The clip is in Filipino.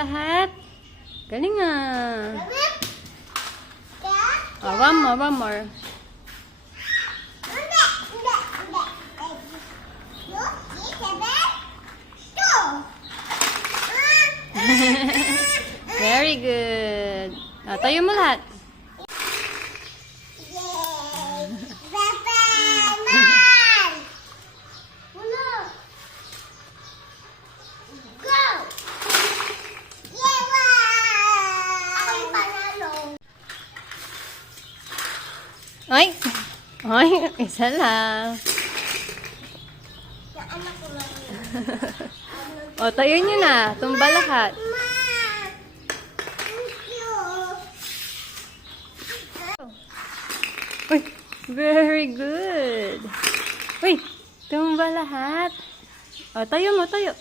lahat. Galing ah. Oh, one more, one more. Very good. Oh, tayo mo lahat. Ay! Ay, isa lang. O, tayo nyo na. Tumba lahat. Uy, very good. Uy, tumba lahat. O, tayo mo, tayo.